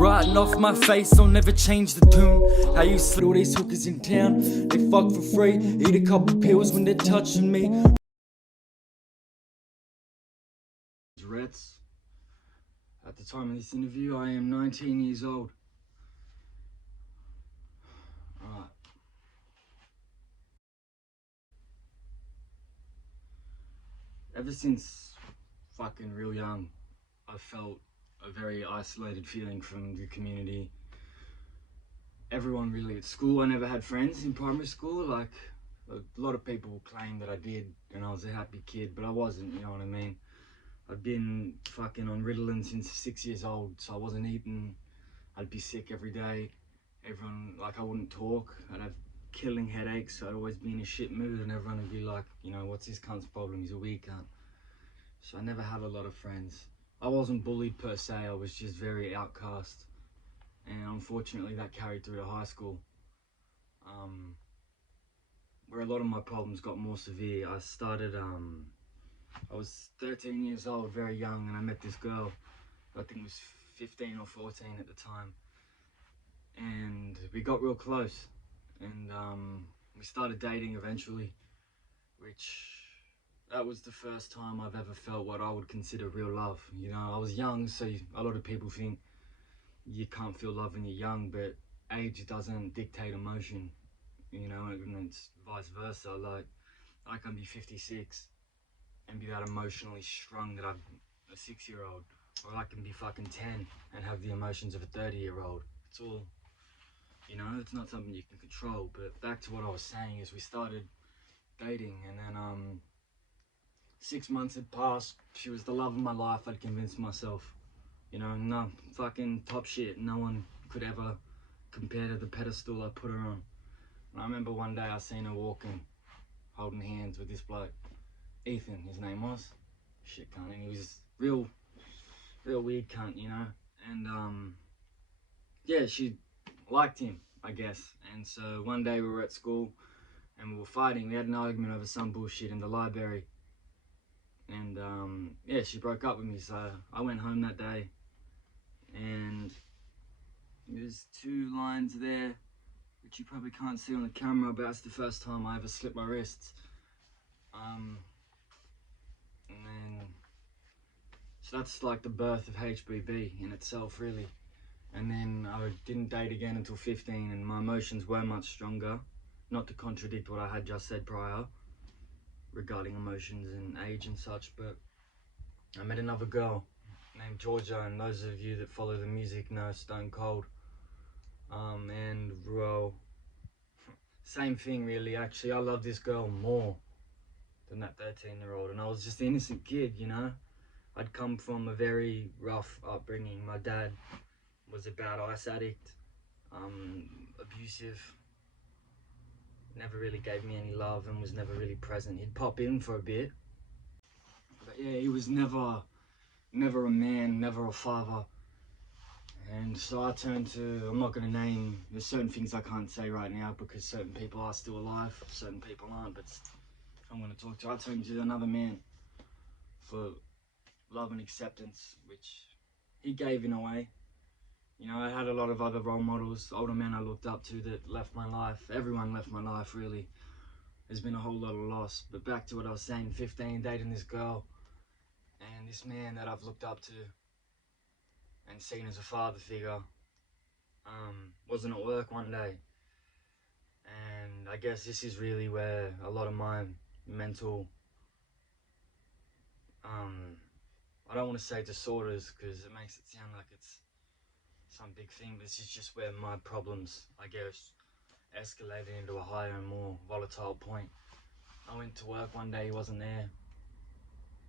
writing off my face, I'll never change the tune. I used to all these hookers in town, they fuck for free, eat a couple pills when they're touching me. Retz. At the time of this interview, I am 19 years old. Alright. Ever since fucking real young, I felt a very isolated feeling from the community. Everyone really at school. I never had friends in primary school. Like, a lot of people claim that I did and I was a happy kid, but I wasn't, you know what I mean? I'd been fucking on Ritalin since 6 years old, so I wasn't eating. I'd be sick every day. Everyone, like, I wouldn't talk. I'd have killing headaches, so I'd always be in a shit mood, and everyone would be like, you know, what's this cunt's problem? He's a weak cunt. So I never had a lot of friends. I wasn't bullied per se, I was just very outcast. And unfortunately that carried through to high school. Where a lot of my problems got more severe. I was 13 years old, very young, and I met this girl. I think it was 15 or 14 at the time. And we got real close. And we started dating eventually, which that was the first time I've ever felt what I would consider real love. You know, I was young, so a lot of people think you can't feel love when you're young, but age doesn't dictate emotion, you know, and it's vice versa. Like, I can be 56 and be that emotionally strong that I'm a 6-year-old, or I can be fucking 10 and have the emotions of a 30-year-old. It's all, you know, it's not something you can control. But back to what I was saying is we started dating, and then 6 months had passed. She was the love of my life, I'd convinced myself. You know, no, fucking top shit. No one could ever compare to the pedestal I put her on. And I remember one day I seen her walking, holding hands with this bloke. Ethan, his name was. Shit cunt, and he was real weird cunt, you know. And yeah, she liked him, I guess. And so one day we were at school and we were fighting. We had an argument over some bullshit in the library. And yeah, she broke up with me, so I went home that day. And there's 2 lines there, which you probably can't see on the camera, but that's the first time I ever slipped my wrists. And then, so that's like the birth of HBB in itself, really. And then I didn't date again until 15, and my emotions were much stronger. Not to contradict what I had just said prior regarding emotions and age and such, but I met another girl named Georgia, and those of you that follow the music know Stone Cold. And well, same thing really. Actually, I love this girl more than that 13-year-old, and I was just an innocent kid, you know. I'd come from a very rough upbringing. My dad was a bad ice addict, abusive, never really gave me any love and was never really present. He'd pop in for a bit, but yeah, he was never a man, never a father. And so I turned to, I'm not going to name, there's certain things I can't say right now because certain people are still alive, certain people aren't, but I'm going to talk to, I turned to another man for love and acceptance, which he gave in a way. You know, I had a lot of other role models, older men I looked up to that left my life. Everyone left my life, really. There's been a whole lot of loss. But back to what I was saying, 15, dating this girl, and this man that I've looked up to and seen as a father figure, wasn't at work one day. And I guess this is really where a lot of my mental, I don't want to say disorders because it makes it sound like it's some big thing, but this is just where my problems, I guess, escalated into a higher and more volatile point. I went to work one day, he wasn't there.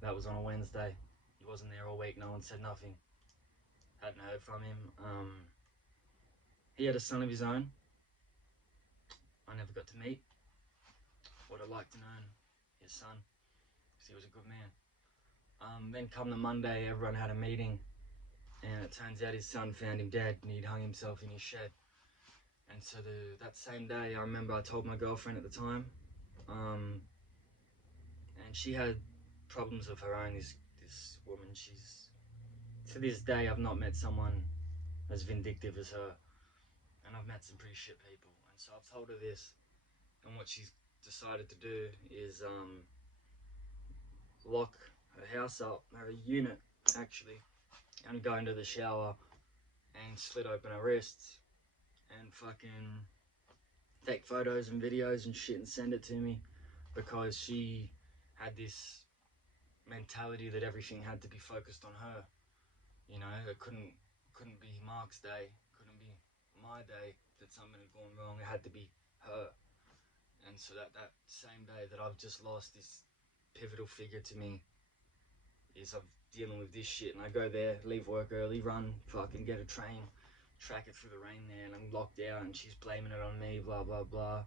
That was on a Wednesday. He wasn't there all week, no one said nothing. Hadn't heard from him. He had a son of his own. I never got to meet. Would have liked to know his son, because he was a good man. Then come the Monday, everyone had a meeting, and it turns out his son found him dead, and he'd hung himself in his shed. And so that same day, I remember I told my girlfriend at the time, and she had problems of her own, this woman. To this day, I've not met someone as vindictive as her. And I've met some pretty shit people. And so I've told her this, and what she's decided to do is lock her house up, her unit actually, and go into the shower and slit open her wrists and fucking take photos and videos and shit and send it to me, because she had this mentality that everything had to be focused on her. You know, it couldn't be Mark's day, couldn't be my day that something had gone wrong. It had to be her. And so that same day that I've just lost this pivotal figure to me, is I'm dealing with this shit, and I go there, leave work early, run, fucking get a train, track it through the rain there, and I'm locked out, and she's blaming it on me, blah blah blah.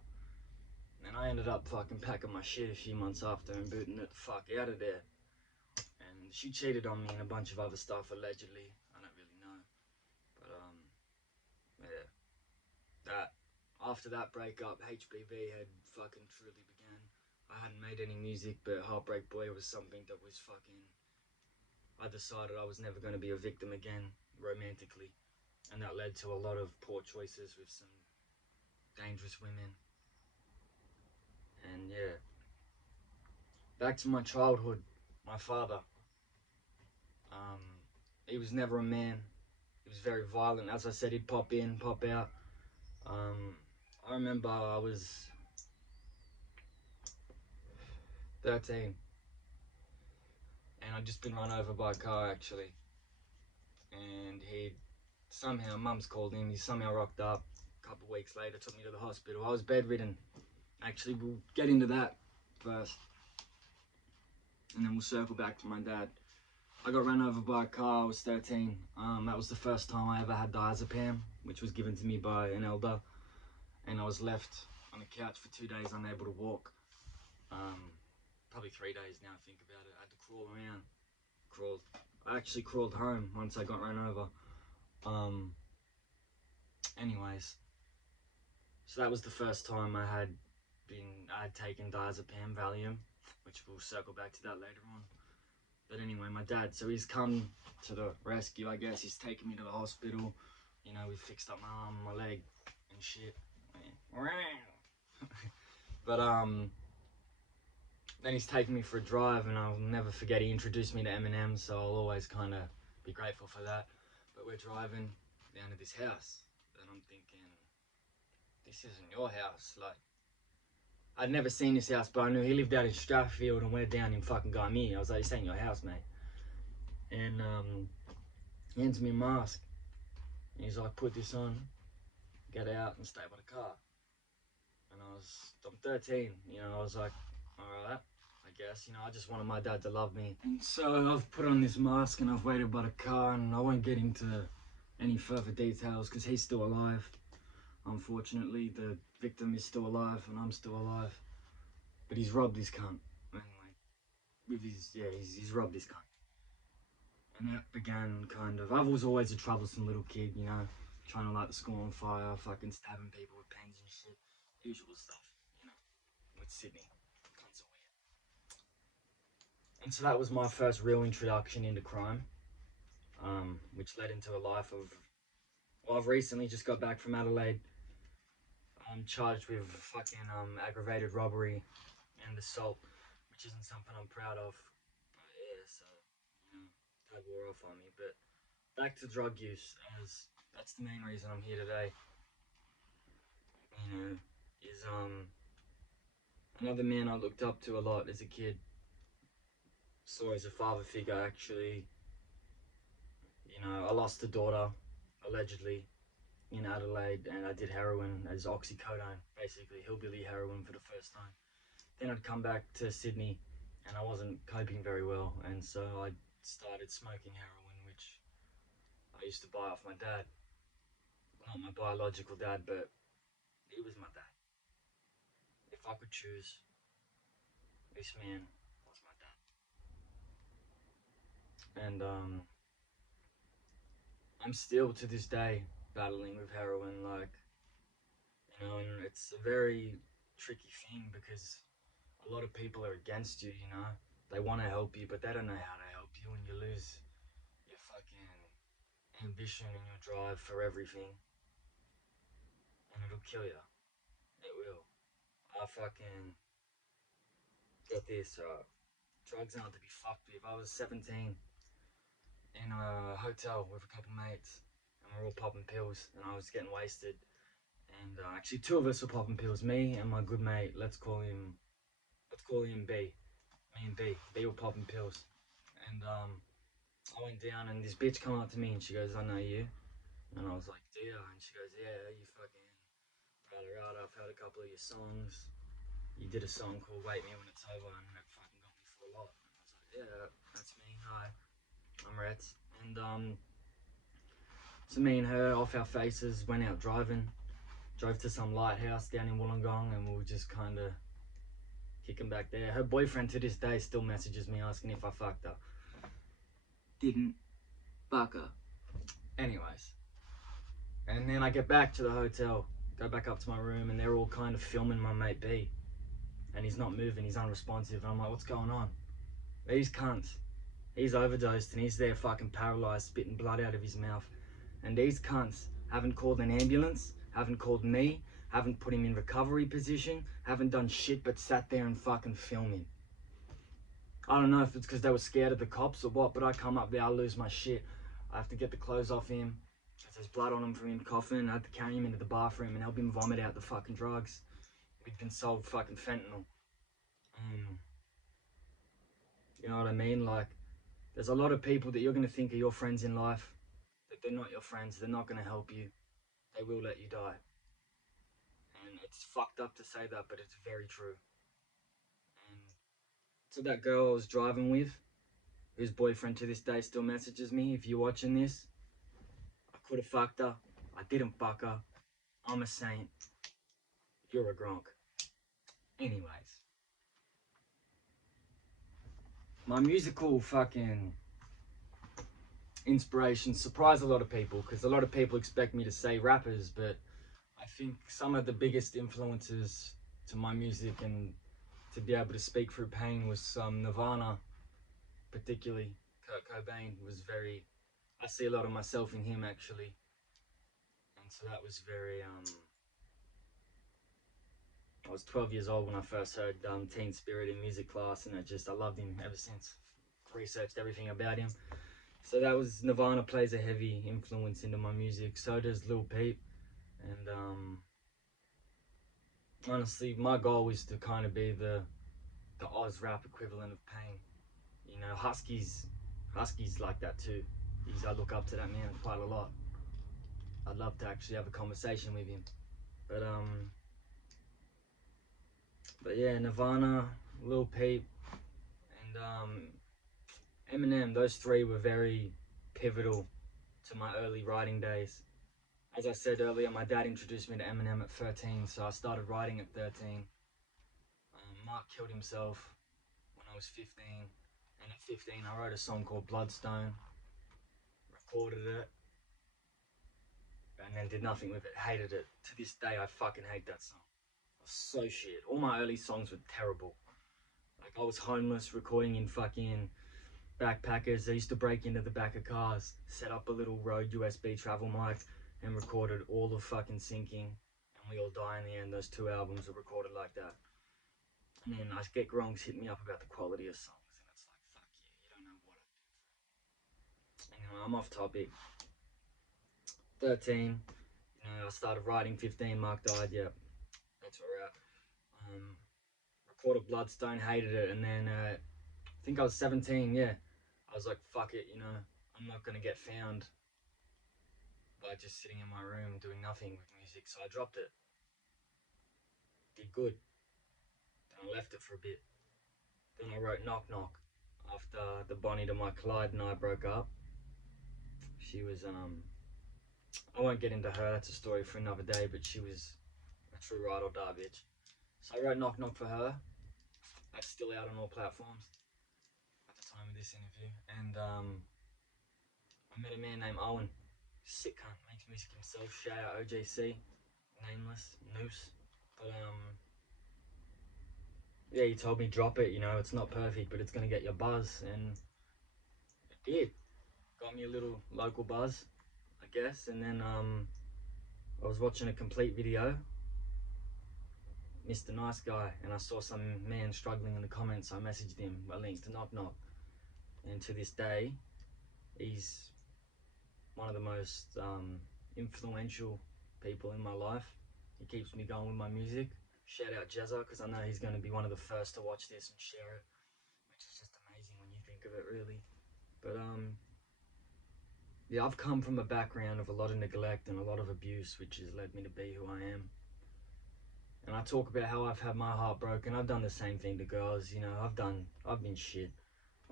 And I ended up fucking packing my shit a few months after and booting it the fuck out of there. And she cheated on me and a bunch of other stuff, allegedly. I don't really know. But yeah. That after that breakup, HBV had fucking truly began. I hadn't made any music, but Heartbreak Boy was something that was fucking, I decided I was never going to be a victim again, romantically. And that led to a lot of poor choices with some dangerous women. And yeah. Back to my childhood, my father. He was never a man. He was very violent. As I said, he'd pop in, pop out. I remember I was 13, and I'd just been run over by a car, actually. And he somehow, mum's called him, he somehow rocked up. A couple of weeks later, took me to the hospital. I was bedridden. Actually, we'll get into that first, and then we'll circle back to my dad. I got run over by a car. I was 13. That was the first time I ever had diazepam, which was given to me by an elder, and I was left on the couch for 2 days, unable to walk. Probably 3 days now, think about it. I had to crawl around. I actually crawled home once I got run over. Anyways, so that was the first time I had taken diazepam, Valium, which we'll circle back to that later on. But anyway, my dad, so he's come to the rescue, I guess. He's taken me to the hospital. You know, we fixed up my arm, my leg, and shit. But then he's taken me for a drive, and I'll never forget, he introduced me to Eminem, so I'll always kind of be grateful for that. But we're driving down to this house, and I'm thinking, this isn't your house. Like, I'd never seen this house, but I knew he lived out in Strathfield, and we're down in fucking Garmini. I was like, this ain't your house, mate. And he hands me a mask. And he's like, put this on, get out, and stay by the car. And I'm 13, you know, I was like, alright, I guess, you know, I just wanted my dad to love me. And so I've put on this mask, and I've waited by the car, and I won't get into any further details, because he's still alive. Unfortunately, the victim is still alive, and I'm still alive. But he's robbed his cunt. And like, with his, yeah, he's robbed his cunt. And that began kind of, I was always a troublesome little kid, you know, trying to light the school on fire, fucking stabbing people with pens and shit. Usual stuff, you know, with Sydney. Cunts are weird. And so that was my first real introduction into crime, which led into a life of, well, I've recently just got back from Adelaide. I'm charged with fucking aggravated robbery and assault, which isn't something I'm proud of. Yeah, so, you know, that wore off on me. But back to drug use, as that's the main reason I'm here today. You know, is another man I looked up to a lot as a kid. Saw as a father figure, actually. You know, I lost a daughter, allegedly, in Adelaide, and I did heroin as oxycodone, basically hillbilly heroin for the first time. Then I'd come back to Sydney, and I wasn't coping very well, and so I started smoking heroin, which I used to buy off my dad. Not my biological dad, but he was my dad. If I could choose, this man was my dad. And I'm still to this day battling with heroin, like, you know, and it's a very tricky thing, because a lot of people are against you, you know. They want to help you, but they don't know how to help you when you lose your fucking ambition and your drive for everything, and it'll kill you. It will. I fucking get this. Drugs aren't to be fucked with. I was 17 in a hotel with a couple mates, and we were all popping pills, and I was getting wasted. And actually, two of us were popping pills. Me and my good mate. Let's call him B. Me and B. B were popping pills, and I went down, and this bitch come up to me, and she goes, "I know you," and I was like, "Do you?" And she goes, "Yeah, you fucking rada rada. I've heard a couple of your songs. You did a song called 'Wake Me When It's Over,' and it fucking got me for a lot." And I was like, "Yeah, that's me. Hi, I'm Retz." And so me and her, off our faces, went out driving. Drove to some lighthouse down in Wollongong, and we were just kind of kicking back there. Her boyfriend to this day still messages me asking if I fucked her. Didn't fuck her. Anyways. And then I get back to the hotel, go back up to my room, and they're all kind of filming my mate B. And he's not moving, he's unresponsive. And I'm like, what's going on? These cunts. He's overdosed and he's there fucking paralyzed, spitting blood out of his mouth. And these cunts haven't called an ambulance, haven't called me, haven't put him in recovery position, haven't done shit but sat there and fucking film him. I don't know if it's because they were scared of the cops or what, but I come up there, I lose my shit. I have to get the clothes off him. There's blood on him from him coughing. I had to carry him into the bathroom and help him vomit out the fucking drugs. We'd been sold fucking fentanyl. You know what I mean? Like, there's a lot of people that you're going to think are your friends in life, that they're not your friends, they're not going to help you. They will let you die. And it's fucked up to say that, but it's very true. And so that girl I was driving with, whose boyfriend to this day still messages me, if you're watching this, I could have fucked her. I didn't fuck her. I'm a saint. You're a gronk. Anyways. My musical fucking inspiration surprised a lot of people, because a lot of people expect me to say rappers, but I think some of the biggest influences to my music and to be able to speak through pain was Nirvana, particularly. Kurt Cobain was very, I see a lot of myself in him actually, and so that was very, I was 12 years old when I first heard Teen Spirit in music class, and I loved him ever since. Researched everything about him. So that was, Nirvana plays a heavy influence into my music. So does Lil Peep. And honestly, my goal is to kind of be the Oz rap equivalent of Pain. You know, Husky's like that too. I look up to that man quite a lot. I'd love to actually have a conversation with him. But yeah, Nirvana, Lil Peep, and Eminem, those three were very pivotal to my early writing days. As I said earlier, my dad introduced me to Eminem at 13, so I started writing at 13. Mark killed himself when I was 15, and at 15 I wrote a song called Bloodstone, recorded it, and then did nothing with it, hated it. To this day, I fucking hate that song. It was so shit. All my early songs were terrible. Like, I was homeless, recording in fucking backpackers. I used to break into the back of cars, set up a little Rode USB travel mic, and recorded all of fucking Sinking, and We All Die in the End. Those two albums were recorded like that. And then I get Gronks hit me up about the quality of songs, and it's like, fuck you don't know what I've been through. Anyway, I'm off topic. 13, I started writing. 15, Mark died. Yep, that's where we're at. Recorded Bloodstone, hated it, and then I think I was 17. Yeah, I was like, fuck it, I'm not gonna get found by just sitting in my room doing nothing with music, so I dropped it. Did good. Then I left it for a bit. Then I wrote Knock Knock after the Bonnie to my Clyde and I broke up. She was, I won't get into her, that's a story for another day, but she was a true ride or die bitch. So I wrote Knock Knock for her. That's still out on all platforms at the time of this interview. And I met a man named Owen. Sick cunt, makes music himself. Shout out OJC, nameless, Noose. But yeah, he told me drop it, it's not perfect, but it's gonna get your buzz, and it did. Got me a little local buzz. guess. And then I was watching a complete video, Mr. Nice Guy, and I saw some man struggling in the comments. I messaged him a link to Knock Knock, and to this day, he's one of the most influential people in my life. He keeps me going with my music. Shout out Jezza, because I know he's going to be one of the first to watch this and share it, which is just amazing when you think of it, really. But yeah, I've come from a background of a lot of neglect and a lot of abuse, which has led me to be who I am. And I talk about how I've had my heart broken. I've done the same thing to girls, you know. I've been shit.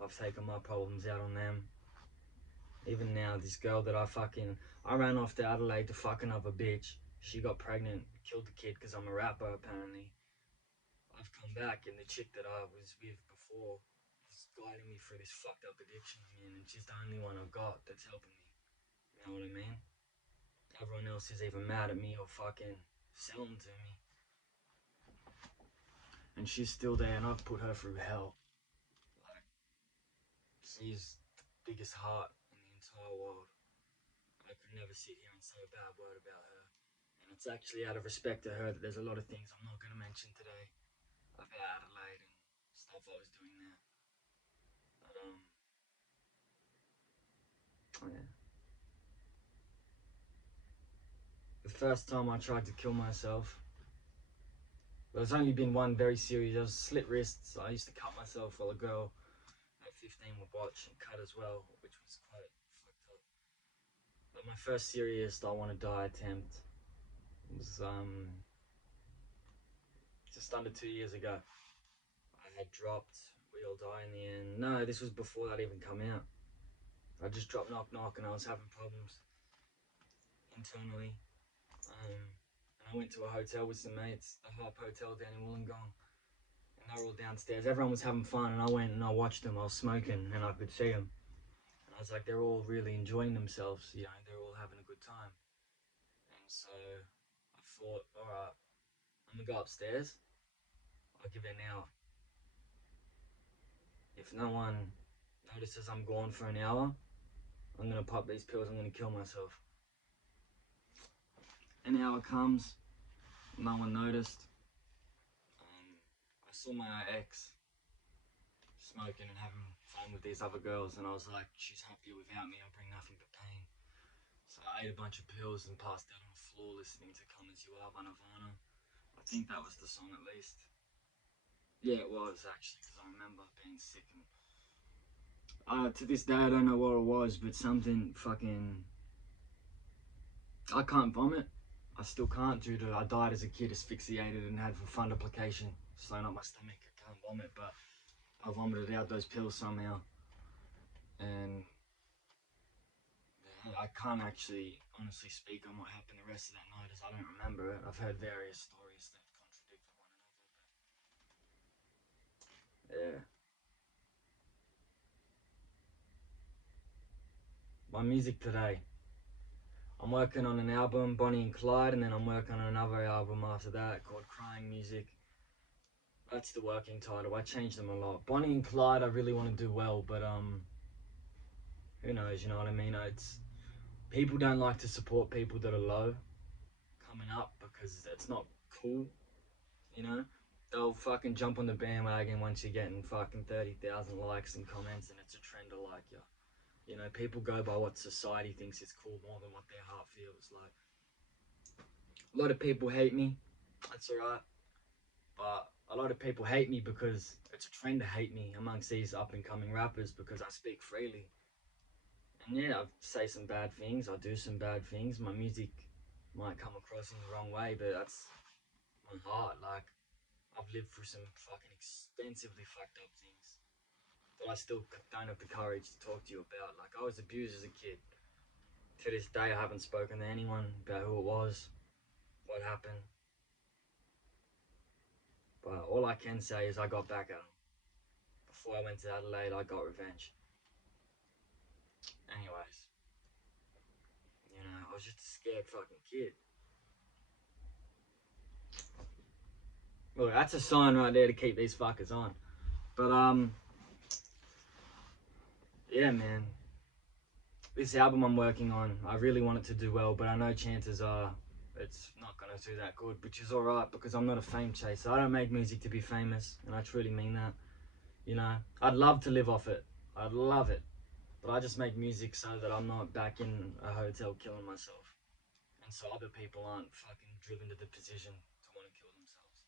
I've taken my problems out on them. Even now, this girl that I ran off to Adelaide to fuck another bitch. She got pregnant, killed the kid because I'm a rapper, apparently. I've come back, and the chick that I was with before is guiding me through this fucked up addiction, man, and she's the only one I've got that's helping me. You know what I mean? Everyone else is either mad at me or fucking selling to me. And she's still there, and I've put her through hell. Like, she's the biggest heart in the entire world. I could never sit here and say a bad word about her. And it's actually out of respect to her that there's a lot of things I'm not going to mention today about Adelaide and stuff I was doing there. But, yeah. The first time I tried to kill myself, there's only been one very serious. I was slit wrists. I used to cut myself while a girl at 15 would watch and cut as well, which was quite fucked up. But my first serious I want to die attempt was just under 2 years ago. I had dropped We'll Die in the End. No, this was before that even come out. I just dropped Knock Knock and I was having problems internally. And I went to a hotel with some mates, the Harp Hotel down in Wollongong. And they were all downstairs. Everyone was having fun, and I went and I watched them. I was smoking and I could see them. And I was like, they're all really enjoying themselves, you know, they're all having a good time. And so I thought, alright, I'm gonna go upstairs. I'll give it an hour. If no one notices I'm gone for an hour, I'm gonna pop these pills, I'm gonna kill myself. An hour comes, no one noticed. I saw my ex smoking and having fun with these other girls, and I was like, she's happier without me, I bring nothing but pain. So I ate a bunch of pills and passed out on the floor listening to Come As You Are by Nirvana. I think that was the song at least. Yeah, it was actually, because I remember being sick. And to this day, I don't know what it was, but something fucking... I can't vomit. I still can't due to... I died as a kid asphyxiated and had fundoplication, slowing up my stomach. I can't vomit, but I vomited out those pills somehow. And I can't actually honestly speak on what happened the rest of that night, as I don't remember it. I've heard various stories that contradict one another. Yeah. My music today. I'm working on an album, Bonnie and Clyde, and then I'm working on another album after that called Crying Music. That's the working title. I changed them a lot. Bonnie and Clyde I really want to do well, but who knows, you know what I mean? It's people don't like to support people that are low coming up because it's not cool, you know? They'll fucking jump on the bandwagon once you're getting fucking 30,000 likes and comments and it's a trend to like you. You know, people go by what society thinks is cool more than what their heart feels like. A lot of people hate me, that's alright. But a lot of people hate me because it's a trend to hate me amongst these up and coming rappers because I speak freely. And yeah, I say some bad things, I do some bad things. My music might come across in the wrong way, but that's my heart. Like, I've lived through some fucking expensively fucked up things that I still don't have the courage to talk to you about. Like, I was abused as a kid. To this day, I haven't spoken to anyone about who it was, what happened. But all I can say is I got back at them. Before I went to Adelaide, I got revenge. Anyways, you know, I was just a scared fucking kid. Look, that's a sign right there to keep these fuckers on. But, yeah, man. this album I'm working on, I really want it to do well, but I know chances are it's not gonna do that good, which is alright because I'm not a fame chaser. I don't make music to be famous, and I truly mean that. You know, I'd love to live off it. I'd love it. But I just make music so that I'm not back in a hotel killing myself. And so other people aren't fucking driven to the position to want to kill themselves.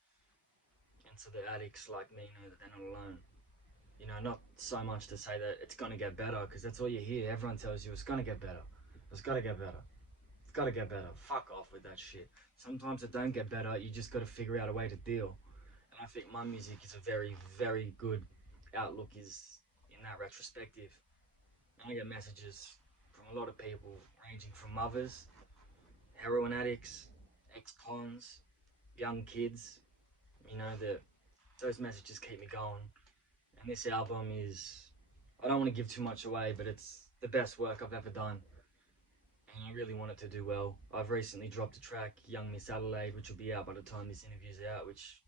And so the addicts like me know that they're not alone. You know, not so much to say that it's gonna get better, because that's all you hear. Everyone tells you it's gonna get better. It's gotta get better. It's gotta get better. Fuck off with that shit. Sometimes it don't get better. You just gotta figure out a way to deal. And I think my music is a very, very good outlook is in that retrospective. And I get messages from a lot of people ranging from mothers, heroin addicts, ex-cons, young kids. You know, those messages keep me going. And this album is, I don't want to give too much away, but it's the best work I've ever done. And I really want it to do well. I've recently dropped a track, Young Miss Adelaide, which will be out by the time this interview's out, which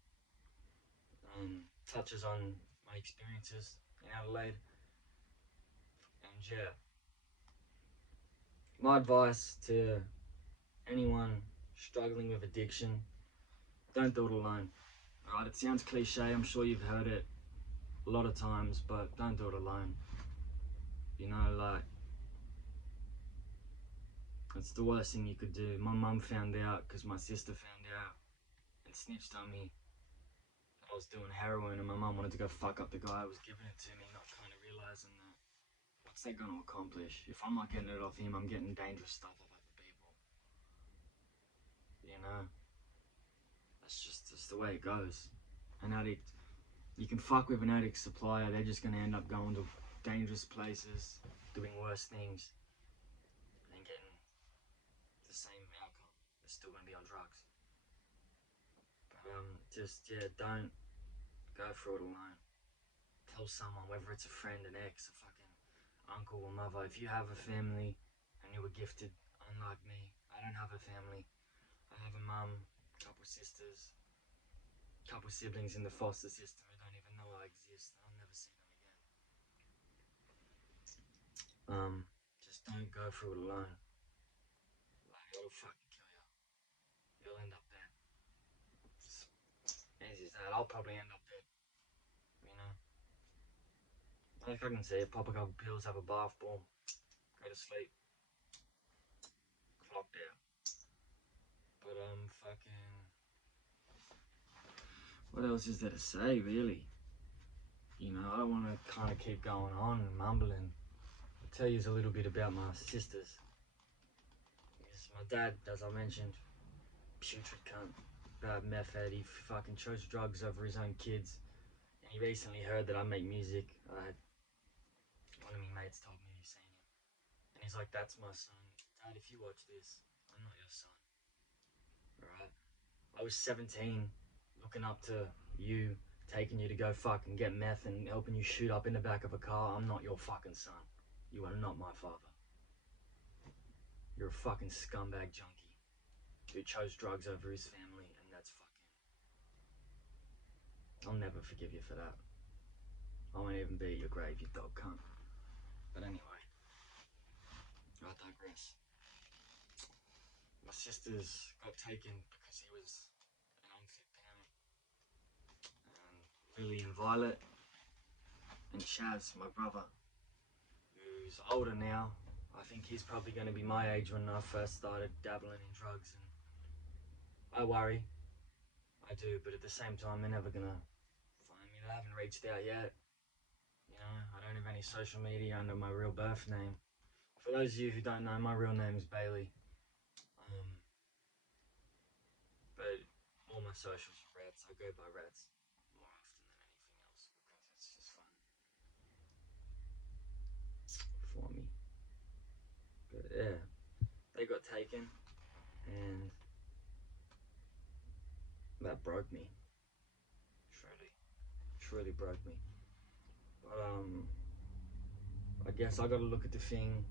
touches on my experiences in Adelaide. And yeah, my advice to anyone struggling with addiction, don't do it alone. Alright, it sounds cliche, I'm sure you've heard it a lot of times, but don't do it alone. You know, like, it's the worst thing you could do. My mum found out because my sister found out and snitched on me. I was doing heroin and my mum wanted to go fuck up the guy who was giving it to me, not kind of realizing that what's that going to accomplish? If I'm not getting it off him, I'm getting dangerous stuff off other people. You know? That's the way it goes. An addict, you can fuck with an addict supplier, they're just going to end up going to dangerous places, doing worse things, and getting the same outcome. They're still going to be on drugs. But yeah, don't go through it alone. Tell someone, whether it's a friend, an ex, a fucking uncle or mother. If you have a family and you were gifted, unlike me, I don't have a family. I have a mum, a couple sisters, a couple siblings in the foster system who don't even know I exist, and I'll never see them again. Just don't go through it alone. Like, it'll fucking kill you. You'll end up dead. Just easy as that. I'll probably end up dead. You know? Like I can say, pop a couple pills, have a bath, boom, go to sleep. Clocked out. But fucking, what else is there to say, really? You know, I don't want to kind of keep going on and mumbling. I'll tell you a little bit about my sisters. Because my dad, as I mentioned, putrid cunt, bad meth head. He fucking chose drugs over his own kids. And he recently heard that I make music. One of my mates told me he's seen him. And he's like, that's my son. Dad, if you watch this, I'm not your son. Alright? I was 17, looking up to you, taking you to go fucking get meth and helping you shoot up in the back of a car. I'm not your fucking son. You are not my father. You're a fucking scumbag junkie who chose drugs over his family, and that's fucking... I'll never forgive you for that. I won't even be at your grave, you dog cunt. But anyway, I digress. My sisters got taken because he was an unfit parent. Lily and Violet, and Chaz, my brother, who's older now. I think he's probably going to be my age when I first started dabbling in drugs, and I worry. I do, but at the same time, they're never going to find me. They haven't reached out yet. You know, I don't have any social media under my real birth name. For those of you who don't know, my real name is Bailey. But all my socials are Retz. I go by Retz more often than anything else because it's just fun for me. But yeah, they got taken, and that broke me. Truly broke me. But I guess I got to look at the thing.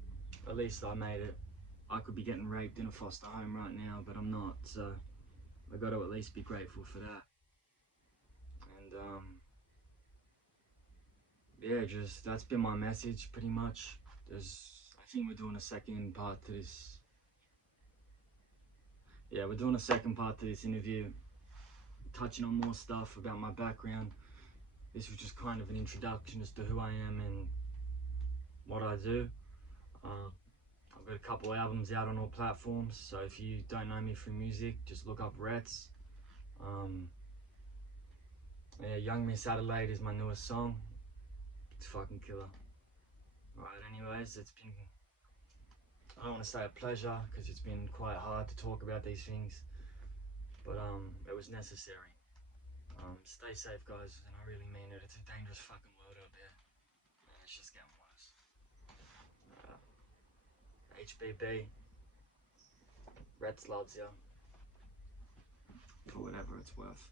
At least I made it. I could be getting raped in a foster home right now, but I'm not. So I got to at least be grateful for that. And yeah, just that's been my message pretty much. I I think we're doing a second part to this. Yeah, we're doing a second part to this interview, touching on more stuff about my background. This was just kind of an introduction as to who I am and what I do. I've got a couple albums out on all platforms, so if you don't know me from music, just look up Retz. Yeah, Young Miss Adelaide is my newest song. It's fucking killer. Right, anyways, it's been, I don't want to say a pleasure, because it's been quite hard to talk about these things, but it was necessary. Stay safe, guys, and I really mean it. It's a dangerous fucking world out there, and it's just getting worse. HBB, Retz loves you, for whatever it's worth.